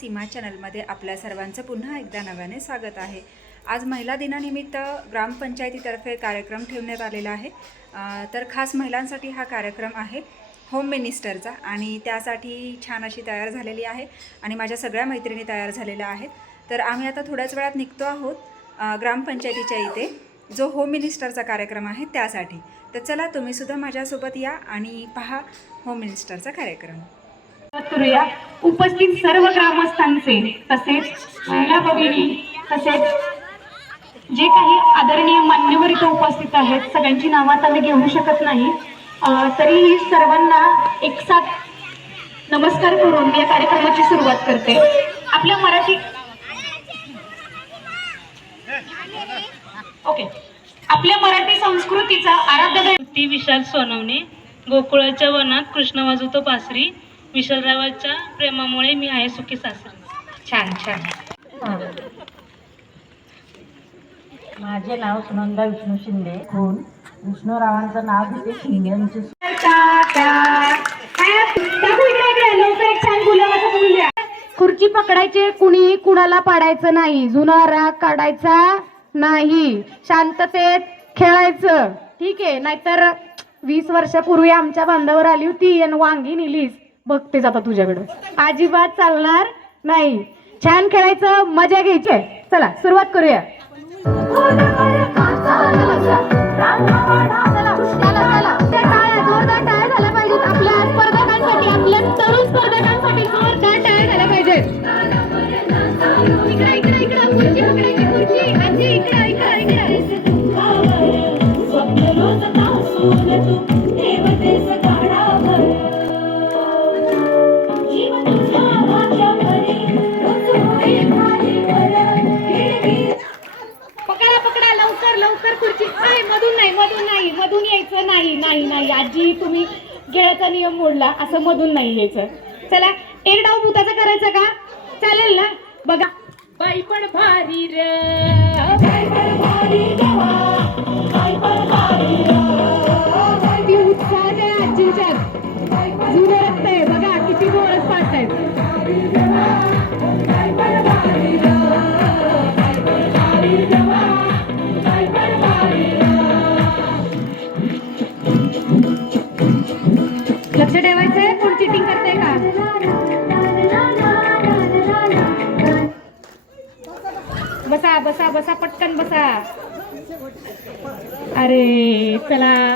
सीमा चॅनलमध्ये आपल्या सर्वांचं पुन्हा एकदा नव्याने स्वागत आहे. आज महिला दिनानिमित्त ग्रामपंचायतीतर्फे कार्यक्रम ठेवण्यात आलेला आहे. तर खास महिलांसाठी हा कार्यक्रम आहे होम मिनिस्टरचा आणि त्यासाठी छान अशी तयार झालेली आहे आणि माझ्या सगळ्या मैत्रिणी तयार झालेल्या आहेत. तर आम्ही आता थोड्याच वेळात निघतो आहोत ग्रामपंचायतीच्या इथे जो होम मिनिस्टरचा कार्यक्रम आहे त्यासाठी. तर चला तुम्हीसुद्धा माझ्यासोबत या आणि पहा होम मिनिस्टरचा कार्यक्रम. करूया. उपस्थित सर्व ग्रामस्थांचे तसेच महिला भगिनी तसेच जे काही आदरणीय मान्यवर इथं उपस्थित आहेत सगळ्यांची नावं आता मी घेऊ शकत नाही. तरीही सर्वांना एक साथ नमस्कार करून मी या कार्यक्रमाची सुरुवात करते. आपल्या मराठी ओके. आपल्या मराठी संस्कृतीचा आराध्य विशाल सोनवणे गोकुळाच्या वनात कृष्ण वाजवतो पासरी. विशालरावाच्या प्रेमामुळे मी आहे सुखी सासरी. छान छान. माझे नाव सुनंदा विष्णू शिंदे. खून विष्णूरावांचं नाव घेते शिंदेचे खुर्ची पकडायचे कुणी कुणाला पाडायचं नाही. जुना राग काढायचा नाही. शांततेत खेळायचं. ठीक आहे नाहीतर वीस वर्षापूर्वी आमच्या बांधावर आली होती आणि वांगी निलीस. बघते जाता तुझ्याकडं. अजिबात चालणार नाही. छान खेळायचं मजा घ्यायची चला सुरुवात करूया. अरे चला.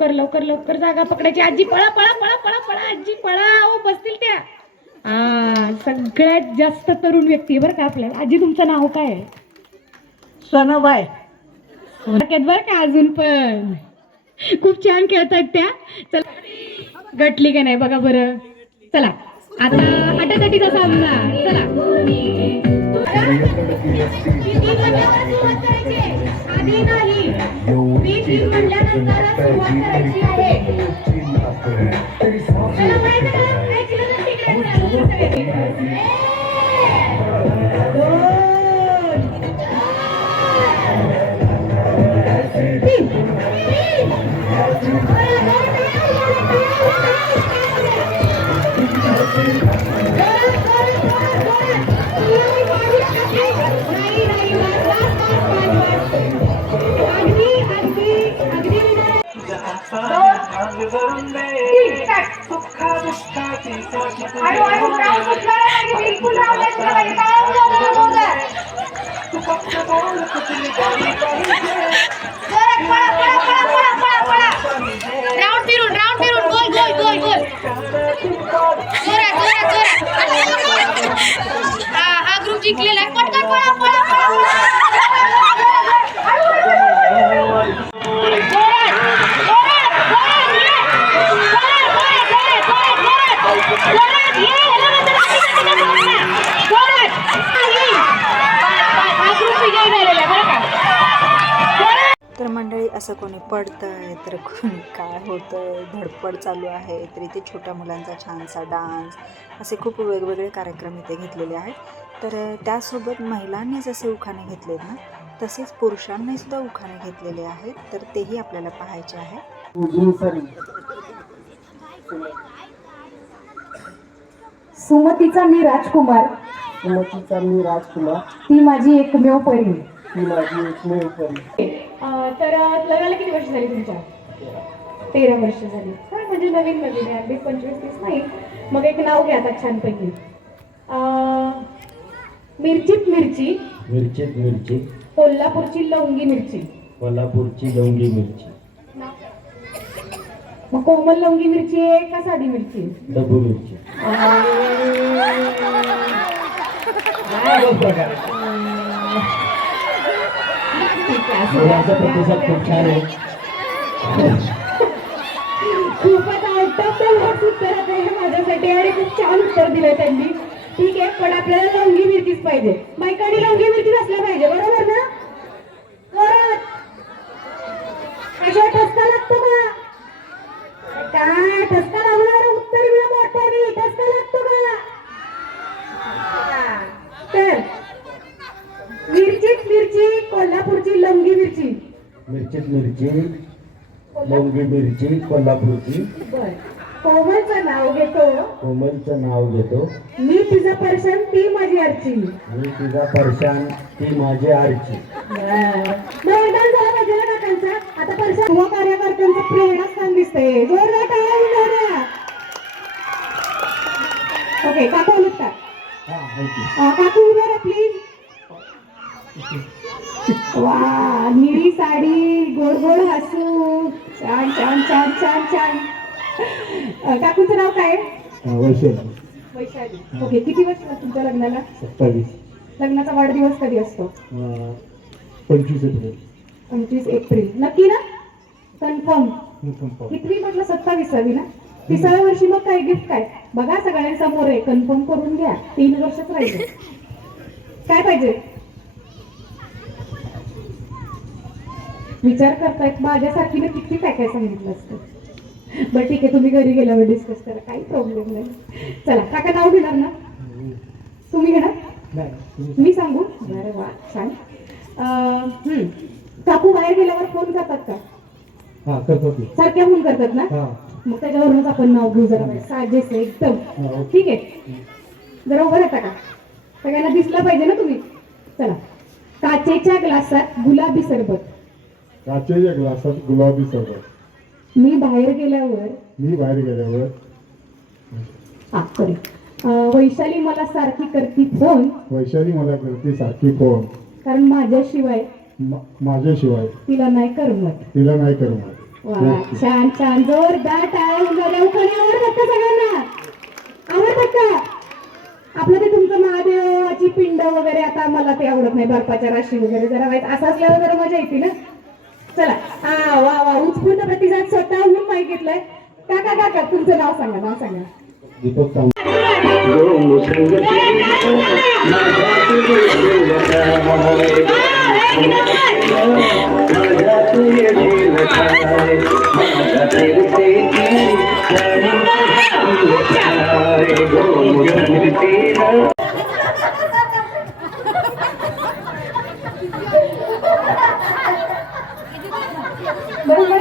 लवकर लवकर लवकर जागा पकडायची. आजी पळा पळा पळा पळा पळा आजी पळा. ओ बसतील त्या. हा सगळ्यात जास्त तरुण व्यक्ती आहे बरं का आपल्याला. आजी तुमचं नाव काय आहे? सनबाई बरं का अजून पण. खूप छान खेळतायत त्या. चला. गटली का नाही बघा बरं. चला. आता अटातटीचा सामना चला राऊंड फिरून राऊंड फिरून गोल गोल गोल गोल जोरात जोरात जोरात हा ग्रुप जिंकलेला. आहे पटकन पळा पळा पळा हा ग्रुप विजयी झालेला आहे बरं का असं कोणी पडतं आहे तर कोणी काय होतं आहे धडपड चालू आहे तर इथे छोट्या मुलांचा छानसा डान्स असे खूप वेगवेगळे कार्यक्रम इथे घेतलेले आहेत. तर त्यासोबत महिलांनी जसे उखाणे घेतलेत ना तसेच पुरुषांनी सुद्धा उखाणे घेतलेले आहेत तर तेही आपल्याला पाहायचे आहे. सुमतीचा मी राजकुमार. सुमतीचा मी राजकुमार. ती माझी एकमेव परी ती माझी एकमेव परी तर लग्नाला किती वर्ष झाली तुमच्या? तेरा वर्ष झाली. हा म्हणजे नवीन नवीन आहे. अगदी पंचवीस तीस नाही. मग एक नाव घ्या आता छानपैकी. अं, मिरचीत मिरची. मिरचीत मिरची. कोल्हापूरची लवंगी मिरची. कोल्हापूरची लवंगी मिरची. मग कोमल लवंगी मिरची आहे का साधी मिरची? डबू मिरची. मुलांचा प्रतिसाद खूप छान आहे. खूपच आउट उत्तर आहे हे माझ्यासाठी आणि खूप छान उत्तर दिलंय त्यांनी. ठीक आहे पण आपल्याला लवंगी मिरचीच पाहिजे. बायकांनी लवंगी मिरचीच असल्या पाहिजे बरोबर ना? परत अशा ठसका लागतो का काय ठसका लागणार उत्तर मिळत वाटतं ठसका लागतो का हा. तर मिरचीच मिरची कोल्हापूरची लवंगी मिरची मिरचीत मिरची लवंगी मिरची कोल्हापूरची. कोमलचं नाव घेतो. कोमलचं नाव घेतो. मी तुझा पर्सन ती माझी आरची. मी तुझा परशान ती माझी आरची. जोरदार झाला पाहिजे ना काकांचा आता पर्सन युवा कार्यकर्त्यांचं प्रेरणास्थान दिसतंय. जोरदार टाळ्या ना. ओके काकू हा अं, काकू उभे प्लीज वा निळी साडी गोड गोड हसू. छान छान छान छान छान. काकूंचं नाव काय? वैशाली. वैशाली. ओके किती वर्ष तुमच्या लग्नाला? सत्तावीस. लग्नाचा वाढदिवस कधी असतो? पंचवीस एप्रिल. पंचवीस एप्रिल. नक्की ना? कन्फर्म. कितवी म्हटलं? सत्तावीसावी ना? तिसाव्या वर्षी मग काय? गिफ्ट काय? बघा सगळ्यांसमोर आहे. कन्फर्म करून घ्या. तीन वर्षच राहिले. काय पाहिजे? विचार करतायत. माझ्यासारखीने किती काय काय सांगितलं असतं. बरं ठीक आहे तुम्ही घरी गेल्यावर डिस्कस करा. काही प्रॉब्लेम नाही. चला काका नाव घेणार ना? तुम्ही घेणार? मी सांगू? बरं वा छान. काकू बाहेर गेल्यावर फोन करतात का? हा सारख्या फोन करतात ना? मग त्याच्यावरूनच आपण नाव घेऊ जरा. साजेस आहे एकदम. ठीक आहे. जरा उभं राहता का? सगळ्यांना दिसलं पाहिजे ना तुम्ही? चला. काचेच्या ग्लासात गुलाबी सरबत. काचेच्या ग्लासात गुलाबी सरबत. मी बाहेर गेल्यावर मी बाहेर गेल्यावर. वैशाली मला सारखी करती फोन. वैशाली मला करते सारखी फोन. कारण माझ्याशिवाय माझ्याशिवाय. तिला नाही करमत. तिला नाही वा छान छान. जोरदार टाळ्या आवडतात का सगळ्यांना. आवडतात का आपलं ते तुमचं महादेवाची पिंड वगैरे आता मला ते आवडत नाही. बर्फाच्या राशी वगैरे जरा असं असल्यावर जरा मजा येते ना? चला. हा वा वा. उत्स्फूर्त प्रतिसाद स्वतःहून माहिती घेतलाय. काका काका तुमचं नाव सांगा नाव सांगा. दीपक तांबे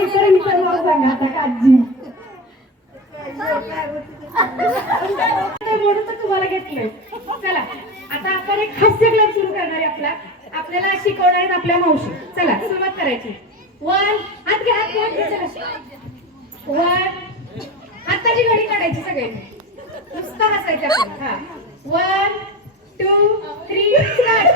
बरं नाव सांगा आता काजी म्हणून तर तुम्हाला घेतलंय. चला आता आपण एक हास्य क्लब सुरू करणार आहे आपला. आपल्याला शिकवणार आहेत आपल्या मावशी. चला सुरुवात करायची. वन हात घ्या हात घ्या, वन हाताची घडी काढायची सगळ्यांनी. नुसतं हसायचं आपण. हा. वन टू थ्री स्टार्ट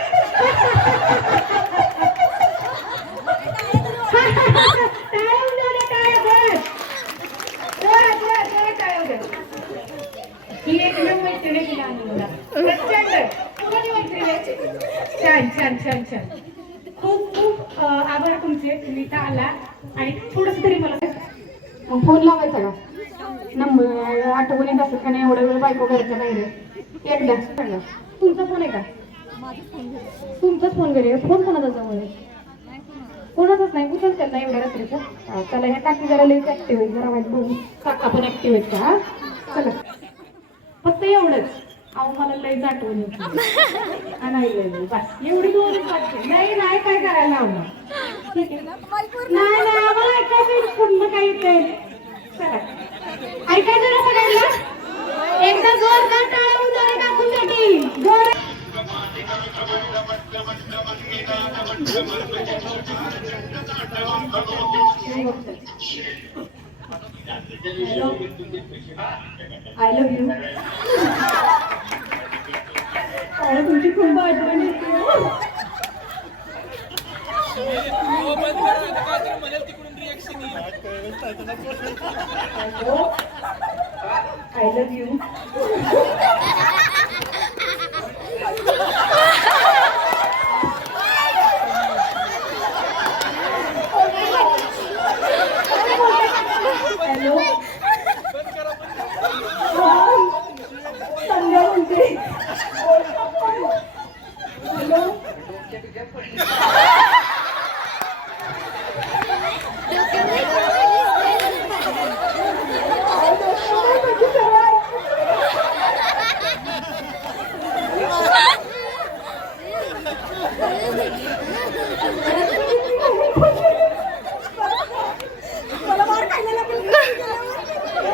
उडवल्या, टाळ्या, बस. जोरात, जोरात, जोरात टाळ्या उडव. ही एक मैत्रीण आहे तिला आनंदला. प्रचंड. छान छान छान छान. खूप खूप आभार तुमचे. तुम्ही इथं आला. आणि थोडस तरी मला फोन लावायचा का? नंबर आठवण येत असत का नाही? एवढा वेळ बायको घरच्या बाहेर. एकदा. सांगा. तुमचा फोन आहे का? तुमचाच फोन घरी. फोन कोणाचा जवळ आहे? कोणाचंच नाही. उचलतात नाही एवढ्या रात्रीचं. चला ह्या टाकी जरा लईच ऍक्टिव्ह आहेत. जरा वाईट बघू काका पण ऍक्टिव्ह आहेत का? चला. फक्त एवढंच. अहो मला लई आठवण नाही लई बस. एवढी दोन नाही नाही काय करायला हवं ठीक आहे. नाही नाही आम्हाला ऐकायचं पूर्ण काही येत ऐकायचं ना सगळ्यांना? एकदा जोरदार टाळ्या उजाडा काकूसाठी. जोर Thank you. I love you तुमची खूप आठवण येते. I love you hello Sandhya म्हणते हॅलो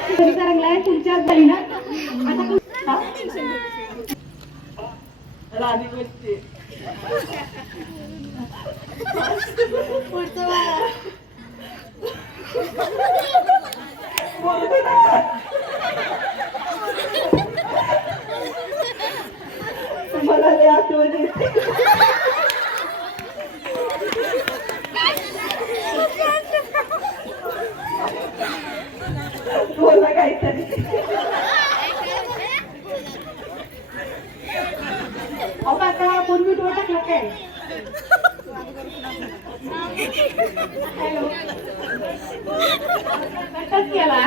घरी करंगलाय तुमच्या घरी ना आता तू- हा? मला लय आठवण येते. बोला काहीतरी. अहो काका कोण मी डोळा टाकला काय? हॅलो. केला.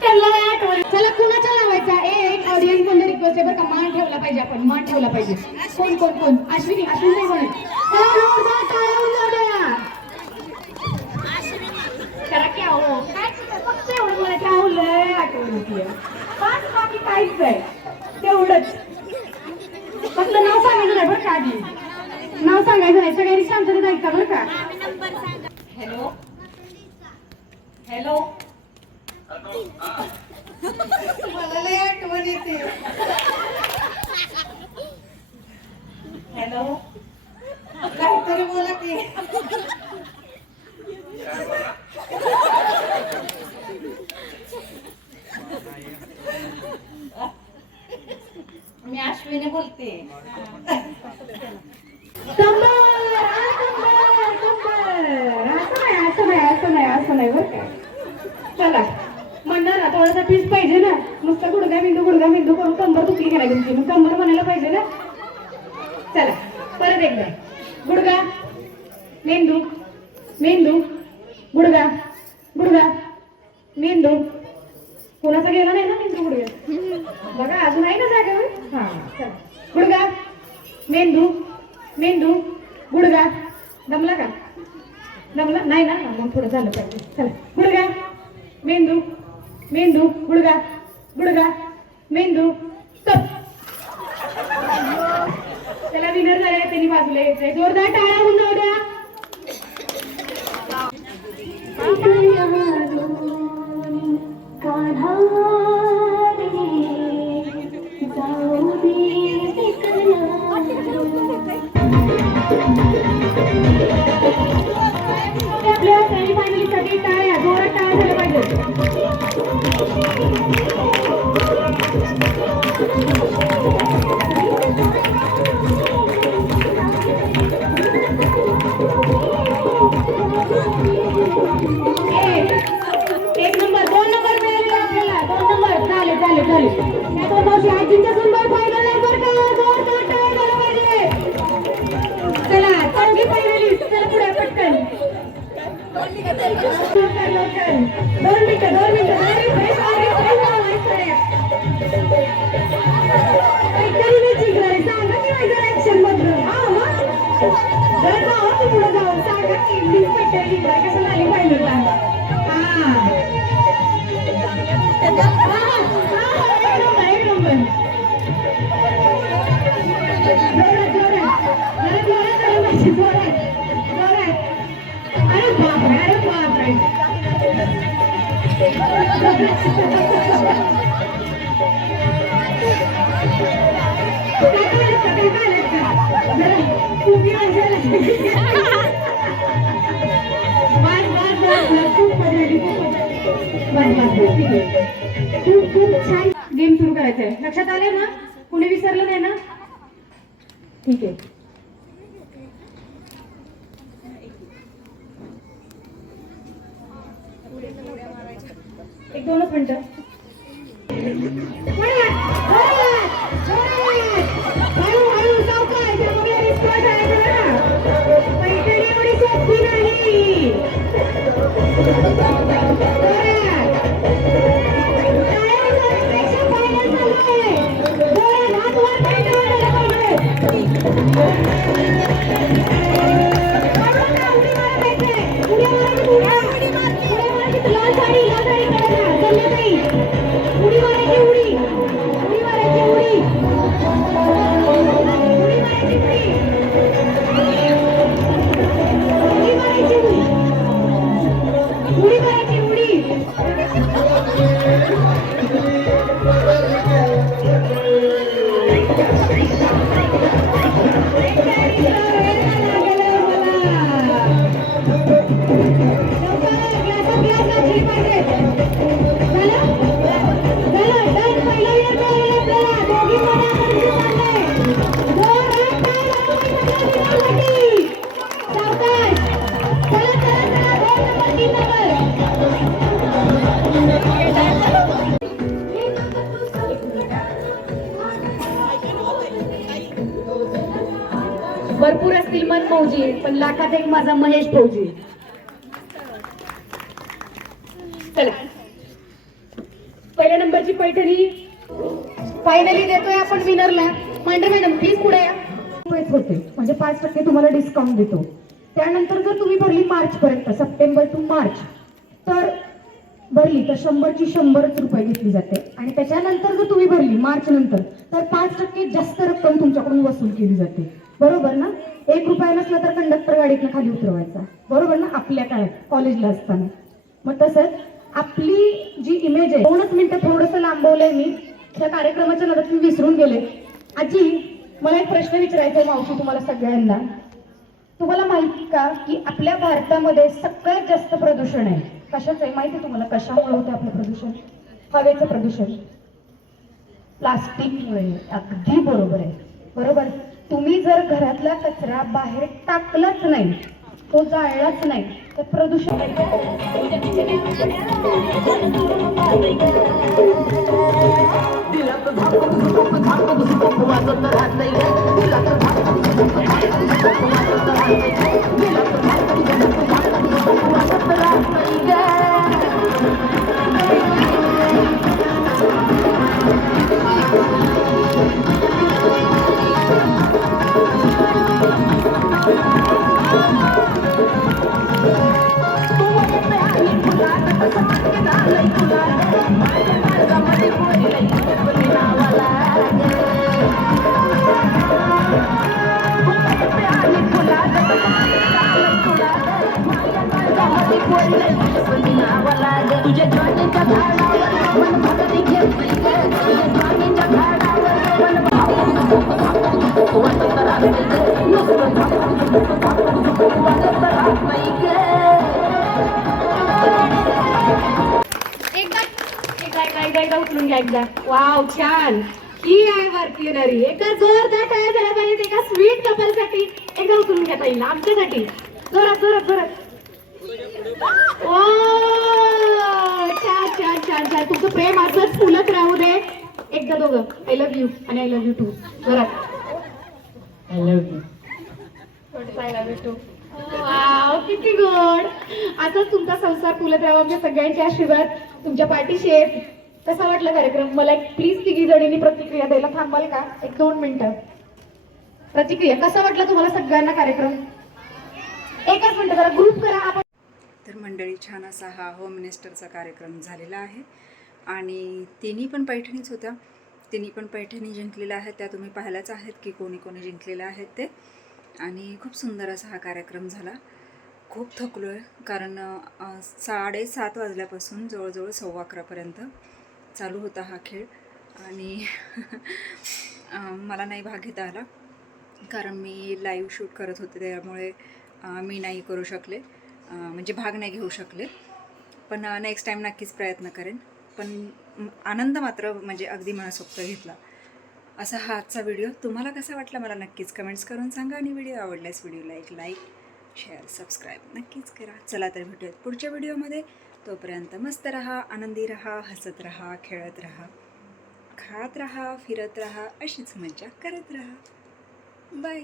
त्यांना आठवण? चला कुणाच्या लावायचा? एक ऑडियन्समध्ये रिक्वेस्ट आहे बरं का. मान ठेवला पाहिजे आपण मान ठेवला पाहिजे. कोण कोण कोण? अश्विनी अश्विनी नाही करा की अहो. काय फक्त एवढं मला त्या लय आठवण येते पाच बाकी काहीच आहे तेवढंच. फक्त नाव सांगायचं नाही बरं का आधी. नाव सांगायचं नाही. सगळ्यांनी शांततेत ऐका बरं का. हॅलो. हॅलो. मला लय आठवण येते. हॅलो. काहीतरी बोला की मी अश्विनी बोलते असं नाही असं नाही असं नाही असं नाही बरं काय चला म्हणणार ना थोडासा पीस पाहिजे ना नुसतं गुडघा बिंदू गुडघा बिंदू करून कंबर दुखली गेला तुमची मग कंबर म्हणायला पाहिजे ना चला परत एकदा गुडघा मेंदू मेंदू गुडघा गुडघा मेंदू कोणाचा गेला नाही ना मेंदू गुडघा बघा अजून आहे ना जागेवर हा चला गुडघा मेंदू मेंदू गुडघा. दमला का? दमला नाही ना? मग थोडं झालं पाहिजे. चला. गुडगा मेंदू मेंदू गुडघा. गुडगा मेंदू. तप त्याला विनर झाले त्यांनी बाजूला यायचंय. जोरदार टाळ्या होऊन जाऊ द्या आपल्या एक जोरात झालं पाहिजे, जोरात. जोरात. अरे बापरे अरे बापरे तुम्ही गेम सुरू करायचंय. लक्षात आले ना? कुणी विसरलं नाही ना? ठीक आहे. एक दोनच मिनटं. भरपूर पण लाखात एक माझा महेश फौजी. चला. पहिल्या नंबरची पैठणी. फायनली देतोय आपण विनरला मांडर मॅडम प्लीज पुढे या. रुपयेच होते म्हणजे पाच टक्के तुम्हाला डिस्काउंट देतो. त्यानंतर जर तुम्ही भरली मार्च पर्यंत सप्टेंबर टू मार्च तर भरली तर शंभरची शंभरच रुपये घेतली जाते. आणि त्याच्यानंतर जर तुम्ही भरली मार्च नंतर तर पाच टक्के जास्त रक्कम तुमच्याकडून वसूल केली जाते. बरोबर ना? एक रुपया नसला तर कंडक्टर गाडीतनं खाली उतरवायचा. बरोबर ना? आपल्या काळात कॉलेजला असताना. मग तसंच आपली जी इमेज आहे दोनच मिनिटं थोडंसं लांबवलंय मी. त्या कार्यक्रमाच्या नंतर मी विसरून गेले. आजी मला एक प्रश्न विचारायचा आहे मावशी तुम्हाला सगळ्यांना. तुम्हाला माहिती का की आपल्या भारतामध्ये सगळ्यात जास्त प्रदूषण आहे? कशाचं आहे माहिती तुम्हाला? कशामुळे होतं आपलं प्रदूषण? हवेचं प्रदूषण. प्लास्टिकमुळे अगदी बरोबर आहे. बरोबर? तुम्ही जर घरातला कचरा बाहेर टाकलाच नाही तो जाळलाच नाही तर प्रदूषण उचलून घ्या एकदा. वाव छान. ही आहे भारतीय नारी एका जोरदार टाळ्या झाल्या पाहिजे एका स्वीट कपलसाठी एकदा उचलून घ्या ताईला आमच्यासाठी जोरात जोरात जोरात. ओ छान छान छान छान तुमचं प्रेम असंच फुलत राहू दे. एकदा दोघं. आय लव्ह यू आणि आय लव्ह यू टू जोरात I love you I love you too wow किती गोड असंच तुमचा संसार फुलत राहावा आमच्या सगळ्यांच्या आशीर्वाद. तुमच्या पाठीशी आहेत कसा वाटला कार्यक्रम? मला एक प्लीज तिघी जणींनी प्रतिक्रिया द्यायला थांबाल का? एक दोन मिनिटं. प्रतिक्रिया. कसा वाटला तुम्हाला सगळ्यांना कार्यक्रम? एकच मिनिट जरा ग्रुप करा. आपण तर मंडळी छान असा हा होम मिनिस्टरचा कार्यक्रम झालेला आहे. आणि तिन्ही पण पैठणीच होत्या. तिन्ही पण पैठणी जिंकलेल्या आहेत. त्या तुम्ही पाहिल्याच आहेत की कोणी कोणी जिंकलेल्या आहेत ते. आणि खूप सुंदर असा हा कार्यक्रम झाला. खूप थकलो आहे कारण साडेसात वाजल्यापासून जवळजवळ सव्वा अकरापर्यंत चालू होता हा खेळ. आणि मला नाही भाग घेता आला कारण मी लाईव्ह शूट करत होते त्यामुळे मी नाही करू शकले. म्हणजे भाग नाही घेऊ शकले. पण नेक्स्ट टाईम नक्कीच प्रयत्न करेन. पण आनंद मात्र म्हणजे अगदी मनसोक्त घेतला. असा हा आजचा व्हिडिओ तुम्हाला कसा वाटला मला नक्कीच कमेंट्स करून सांगा आणि व्हिडिओ आवडल्यास व्हिडिओला एक लाईक शेअर सबस्क्राईब नक्कीच करा. चला तर भेटूयात पुढच्या व्हिडिओमध्ये तोपर्यंत मस्त रहा आनंदी रहा हसत रहा खेळत रहा खात रहा फिरत रहा अशीच मजा करत रहा. बाय